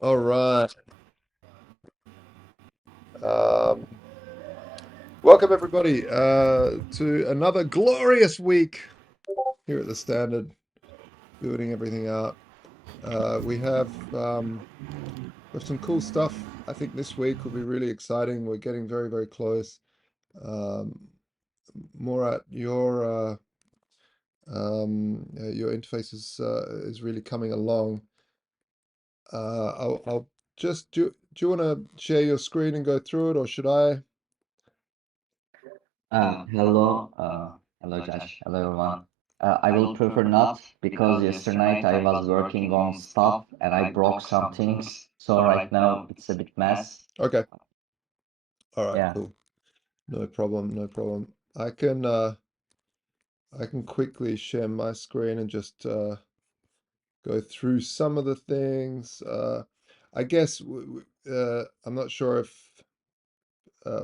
All right. Um, Welcome everybody to another glorious week here at the Standard, building everything out. We have some cool stuff. I think this week will be really exciting. We're getting very, very close. Um, Murat, your interface is really coming along. I'll just do you want to share your screen and go through it, or should I? Hello, Josh. Hello, everyone. I will prefer not because yesterday night I was working on stuff and I broke some things. So right now it's a bit mess. Okay. All right, Yeah, cool. No problem, no problem. I can quickly share my screen and just go through some of the things. I guess I'm not sure if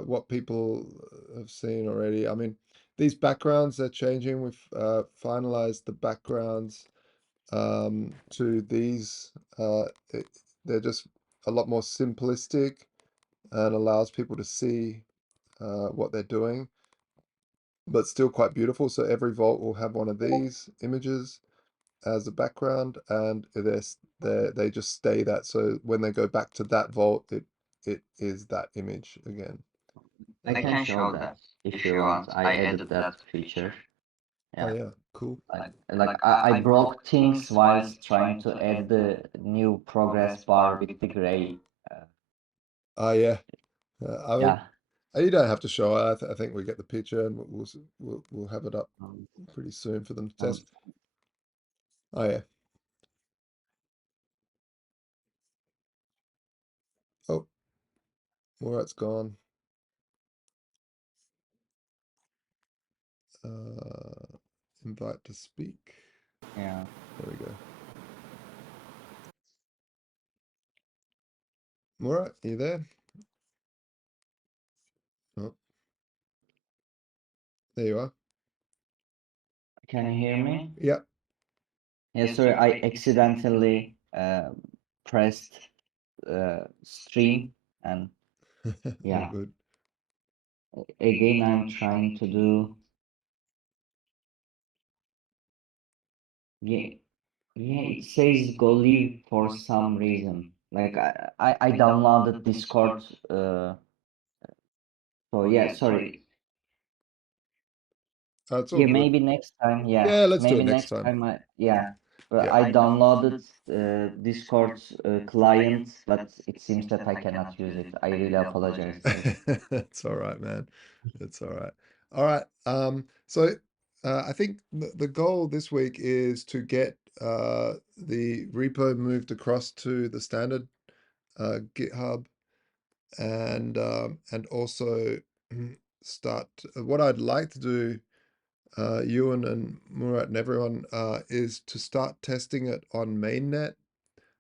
what people have seen already. I mean, these backgrounds they're changing. We've finalized the backgrounds to these. It, they're just a lot more simplistic and allows people to see what they're doing, but still quite beautiful. So every vault will have one of these images as a background, and they just stay that. So when they go back to that vault, it is that image again. I Uh, can show that if you want. I added that feature. oh Yeah, yeah, cool. I broke things whilst trying to add the new progress bar with the gray. Uh, Oh yeah. I would. yeah. You don't have to show it. I think we get the picture, and we'll have it up Um, pretty soon for them to um, test. Oh yeah. Oh, well, that's gone. Uh, Invite to speak. yeah. There we go. Murat, are you there? Oh, there you are. Can you hear me? Yeah. Yeah, sorry, I accidentally pressed stream and All yeah. good. Again, I'm trying to do yeah, yeah, it says go live for some reason. I downloaded Discord so yeah, sorry. It's all Yeah, good. maybe next time, yeah. Yeah, let's do Maybe it next next time. time yeah. Yeah. I downloaded Discord client, but it seems that I cannot use it. I really apologize for it. It's all right, man. It's all right. All right. So I think the goal this week is to get the repo moved across to the standard GitHub, and also start. What I'd like to do, Ewan and Murat and everyone, is to start testing it on mainnet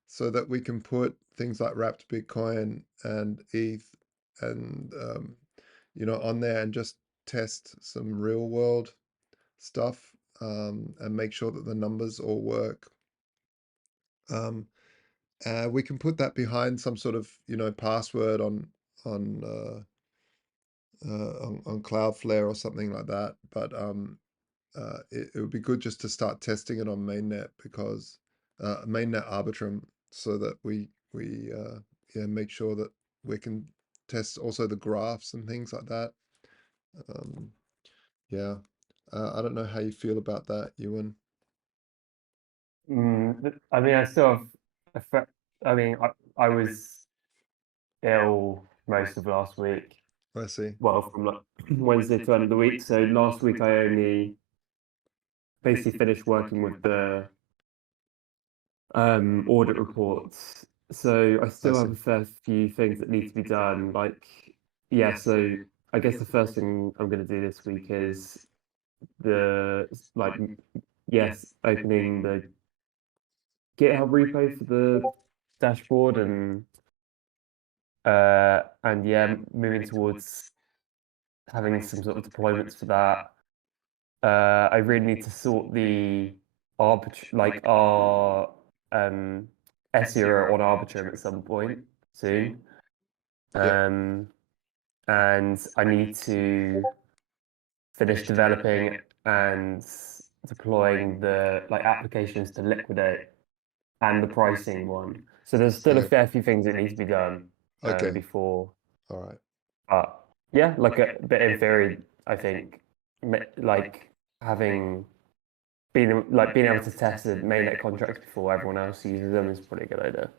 so that we can put things like wrapped Bitcoin and ETH and on there and just test some real world stuff, and make sure that the numbers all work. Um, we can put that behind some sort of password on on Cloudflare or something like that. But it would be good just to start testing it on mainnet, because mainnet Arbitrum, so that we yeah, make sure that we can test also the graphs and things like that. Um, yeah, I don't know how you feel about that, Ewan. I mean, I still have I mean, I was ill most of last week. I see. Well, from like Wednesday to end of the week. So last week I only basically finished working with the audit reports. So I I still have see. a fair few things that need to be done. Yeah, so I guess the first thing I'm going to do this week is the like yes, opening the GitHub repo for the dashboard and yeah, moving towards having some sort of deployments for that. I really need to sort the our um S0 on Arbitrum at some point soon. Yeah. And I need to finish developing and deploying the like applications to liquidate and the pricing one. So there's still a Okay. fair few things that need to be done Okay. before. All right. But yeah, like a bit in theory, I think like having being able to test the mainnet contracts before everyone else uses them is probably a good idea.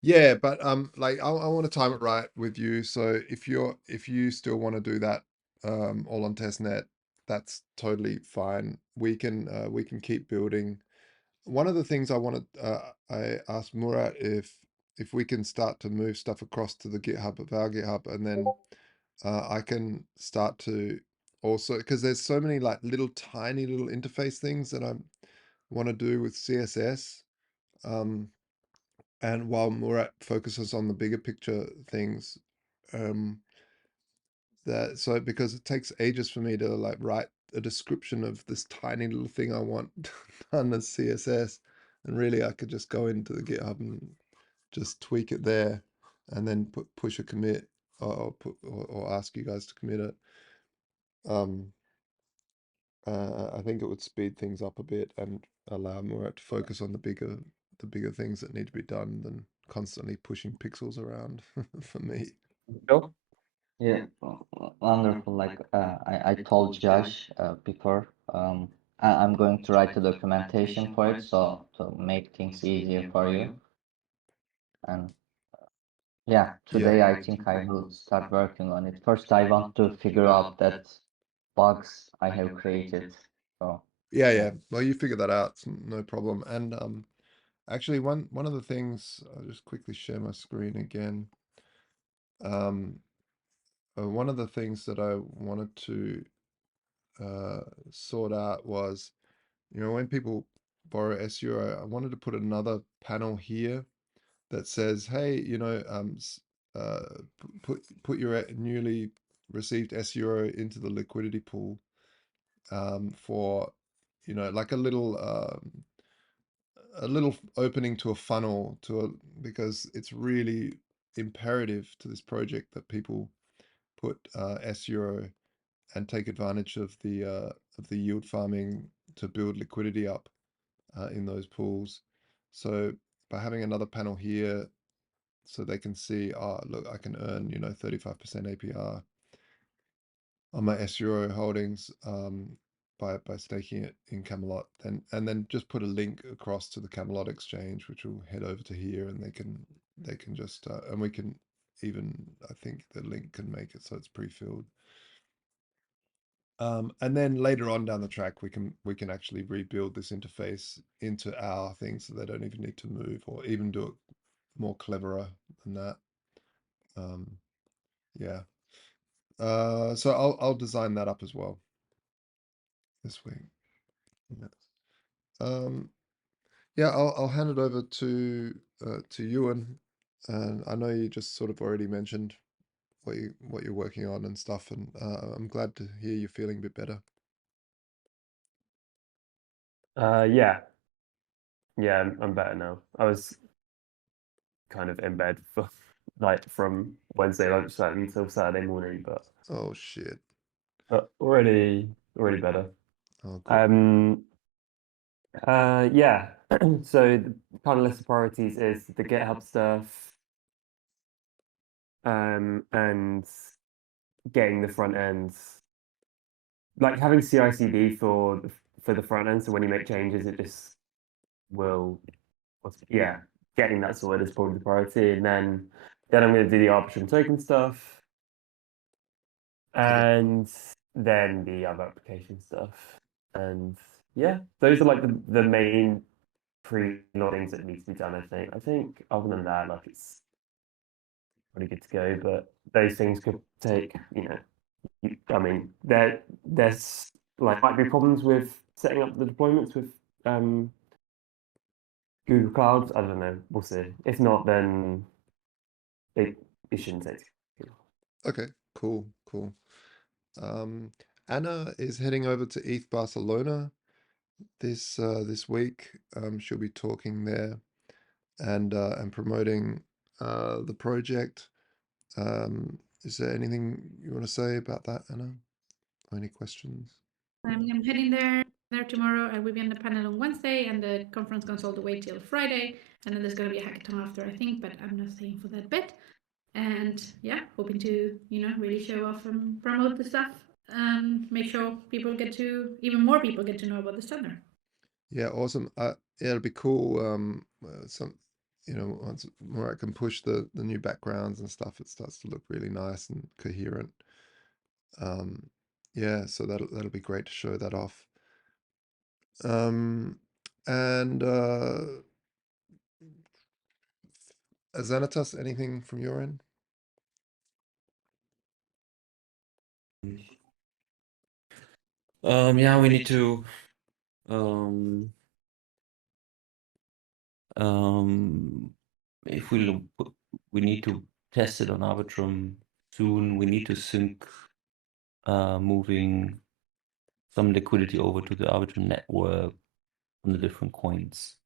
Yeah, but like I want to time it right with you. So if you still want to do that all on testnet, that's totally fine. We can keep building. One of the things I asked Murat if we can start to move stuff across to the GitHub of our GitHub, and then I can start to also, because there's so many like little tiny little interface things that I want to do with CSS. Um, and while Murat focuses on the bigger picture things, um, that so because it takes ages for me to like write a description of this tiny little thing I want done as CSS, and really I could just go into the GitHub and just tweak it there, and then push a commit, or ask you guys to commit it. Um, I think it would speed things up a bit and allow Murat to focus on the bigger things that need to be done than constantly pushing pixels around for me. Sure. Yeah, wonderful. Like I told Josh before, I'm going to write the documentation for it, so to make things easier for you. And yeah, Yeah. today I think I will start working on it. First, I want to figure out that bugs I have created. So Yeah, yeah. yeah. Well, you figure that out. It's no problem. And actually, one of the things, I'll just quickly share my screen again. Um, one of the things that I wanted to uh, sort out was, when people borrow SUO, I wanted to put another panel here that says, hey, put your newly received SUO into the liquidity pool, for, like a little opening to a funnel because it's really imperative to this project that people put S-Euro and take advantage of the yield farming to build liquidity up in those pools. So by having another panel here, so they can see, look, I can earn 35% APR on my S-Euro holdings, by staking it in Camelot, and then just put a link across to the Camelot exchange, which will head over to here, and they can just and we can even, I think the link can make it so it's pre-filled. And then later on down the track, we can actually rebuild this interface into our thing, so they don't even need to move, or even do it more cleverer than that. Yeah. So I'll design that up as well this week. Yeah. Um, yeah, I'll hand it over to Ewan, and I know you just sort of already mentioned what you're working on and stuff, and I'm glad to hear you're feeling a bit better. Yeah, I'm better now. I was kind of in bed for like from Wednesday lunchtime until Saturday morning, Oh shit. but already better. Oh good. Um, yeah. So the kind of list of priorities is the GitHub stuff, and getting the front end, like having CI/CD for the front end. So when you make changes, it just will, yeah, getting that sorted is probably the priority, and then I'm going to do the Arbitrum token stuff, Okay. and then the other application stuff, and yeah, those are like the main pre-loadings that need to be done. I think other than that, like it's pretty good to go. But those things could take, I mean, there's like might be problems with setting up the deployments with Google Cloud. I don't know. We'll see. If not, then it it shouldn't take too long. Okay. Cool. Cool. Um, Anna is heading over to ETH Barcelona this week. She'll be talking there. and promoting the project. Is there anything you want to say about that, Anna? Or any questions? I'm heading there tomorrow. I will be on the panel on Wednesday, and the conference goes all the way till Friday. And then there's going to be a hackathon after, I think, but I'm not staying for that bit. And yeah, hoping to really show off and promote the stuff, and make sure even more people get to know about the standard. Yeah, awesome. Yeah, it'll be cool. Once more I can push the new backgrounds and stuff, it starts to look really nice and coherent. Yeah, so that'll be great to show that off. And Xanatos, anything from your end? Yeah, we need to if we need to test it on Arbitrum soon. We need to sync moving some liquidity over to the Arbitrum network on the different coins.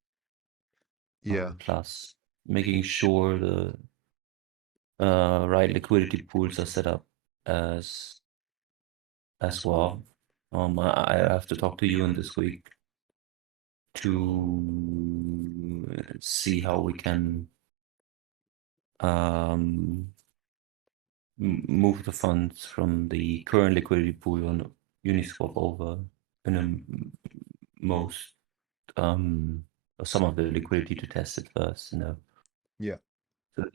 Yeah. Plus making sure the right liquidity pools are set up as well. I have to talk to you in this week to see how we can move the funds from the current liquidity pool on Uniswap over in a most some of the liquidity to test it first, Yeah.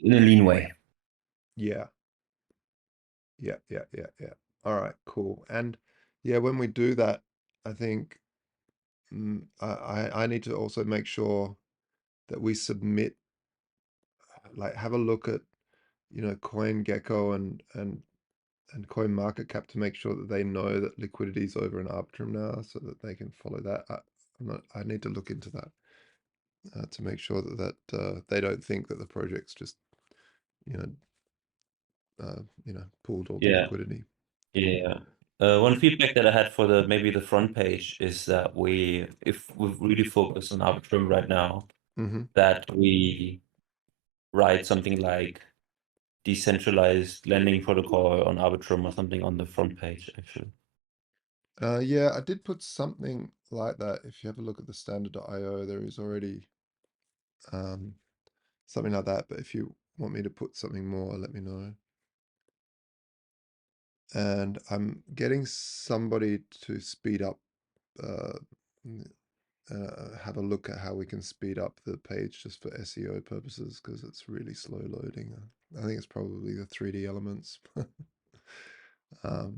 in a lean way. Yeah. All right, cool. And yeah, when we do that, I think I need to also make sure that we submit, like, have a look at, CoinGecko and CoinMarketCap to make sure that they know that liquidity is over in Arbitrum now, so that they can follow that. I need to look into that to make sure that they don't think that the project's just, pulled all the Yeah. liquidity. Yeah. One feedback that I had for maybe the front page is that if we really focus on Arbitrum right now, that we write something like decentralized lending protocol on Arbitrum or something on the front page, actually. Yeah, I did put something like that. If you have a look at the standard.io, there is already something like that. But if you want me to put something more, let me know. And I'm getting somebody to speed up, have a look at how we can speed up the page just for SEO purposes, because it's really slow loading. I think it's probably the 3D elements. So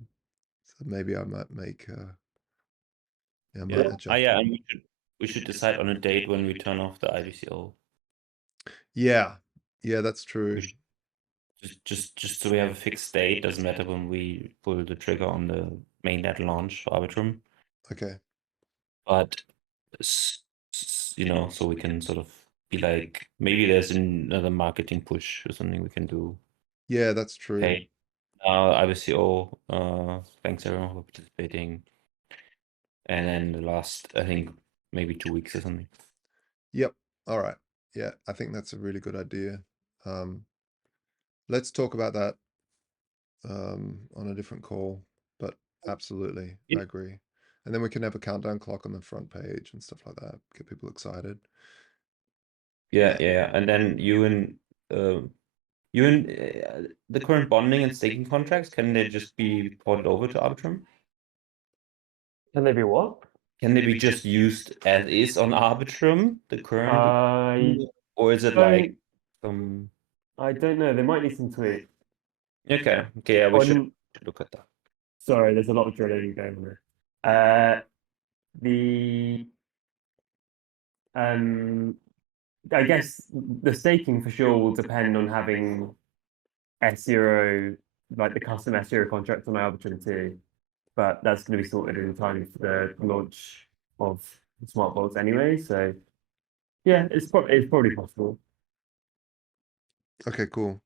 maybe I might make adjust. Yeah, and we should decide on a date when we turn off the IBCO. Yeah, that's true. Just so we have a fixed date. Doesn't matter when we pull the trigger on the mainnet launch for Arbitrum. Okay. But so we can sort of be like, maybe there's another marketing push or something we can do. Yeah, that's true. Okay. IBCO, thanks everyone for participating. And then the last, I think, maybe 2 weeks or something. Yep. All right. Yeah, I think that's a really good idea. Let's talk about that on a different call, but absolutely, I agree. And then we can have a countdown clock on the front page and stuff like that, get people excited. Yeah. And then you and the current bonding and staking contracts, can they just be ported over to Arbitrum? Can they be what? Can they be just used as is on Arbitrum, the current, or is it like some? I don't know. They might need some tweaks. Okay. Yeah, we should look at that. Sorry, there's a lot of drilling going on there. I guess the staking for sure will depend on having S0, like the custom S0 contract on Arbitrum too. But that's going to be sorted in time for the launch of smart vaults anyway. So yeah, it's probably possible. Okay, cool.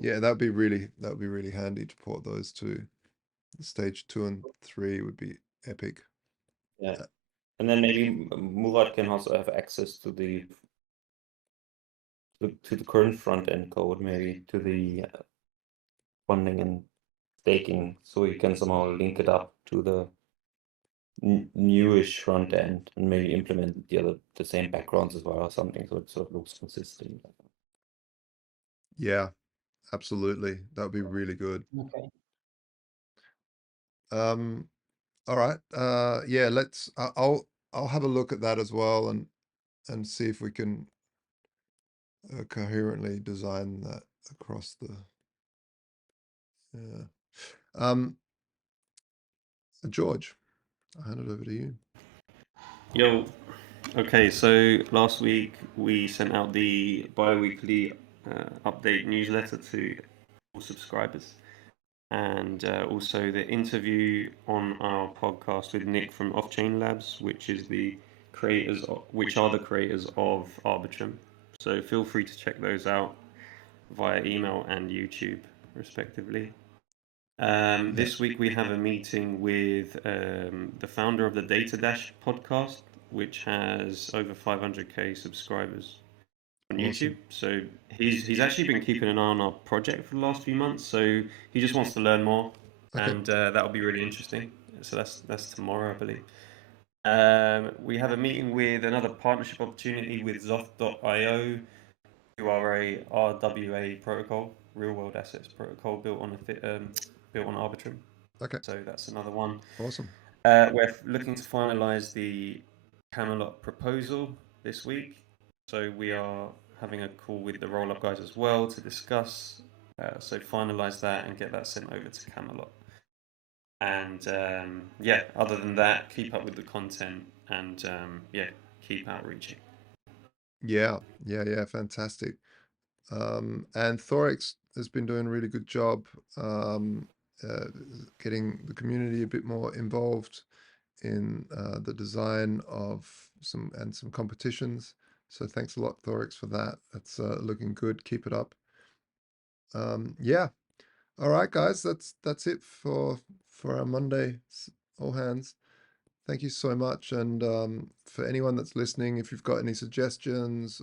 Yeah, that would be really handy to port those two. Stage 2 and 3 would be epic. Yeah. And then maybe Murat can also have access to the to the current front end code, maybe to the funding and staking, so you can somehow link it up to the newish front end and maybe implement the same backgrounds as well or something, so it sort of looks consistent. Yeah, absolutely. That would be really good. Okay. All right. Yeah, I'll have a look at that as well and see if we can coherently design that across the. Yeah. George, I hand it over to you. Yo. Okay, so last week we sent out the bi-weekly update newsletter to all subscribers, and also the interview on our podcast with Nick from Off-Chain Labs, which are the creators of Arbitrum. So feel free to check those out via email and YouTube, respectively. This week we have a meeting with the founder of the Data Dash podcast, which has over 500k subscribers on YouTube. So he's actually been keeping an eye on our project for the last few months. So he just wants to learn more, and that'll be really interesting. So that's tomorrow, I believe. We have a meeting with another partnership opportunity with Zoth.io, who are a RWA protocol, real world assets protocol built on Arbitrum. Okay. So that's another one. Awesome. We're looking to finalize the Camelot proposal this week. So we are having a call with the roll-up guys as well to discuss. So finalize that and get that sent over to Camelot. And yeah, other than that, keep up with the content and yeah, keep outreaching. Yeah, fantastic. And Thorex has been doing a really good job getting the community a bit more involved in the design of some competitions. So thanks a lot, Thorex, for that. That's looking good. Keep it up. Yeah. All right, guys. That's it for our Monday all hands. Thank you so much. And for anyone that's listening, if you've got any suggestions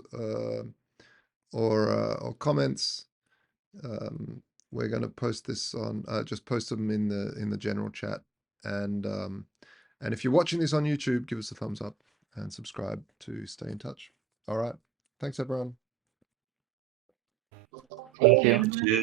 or comments, we're going to post this on. Just post them in the general chat. And if you're watching this on YouTube, give us a thumbs up and subscribe to stay in touch. All right. Thanks, everyone. Thank you. Thank you.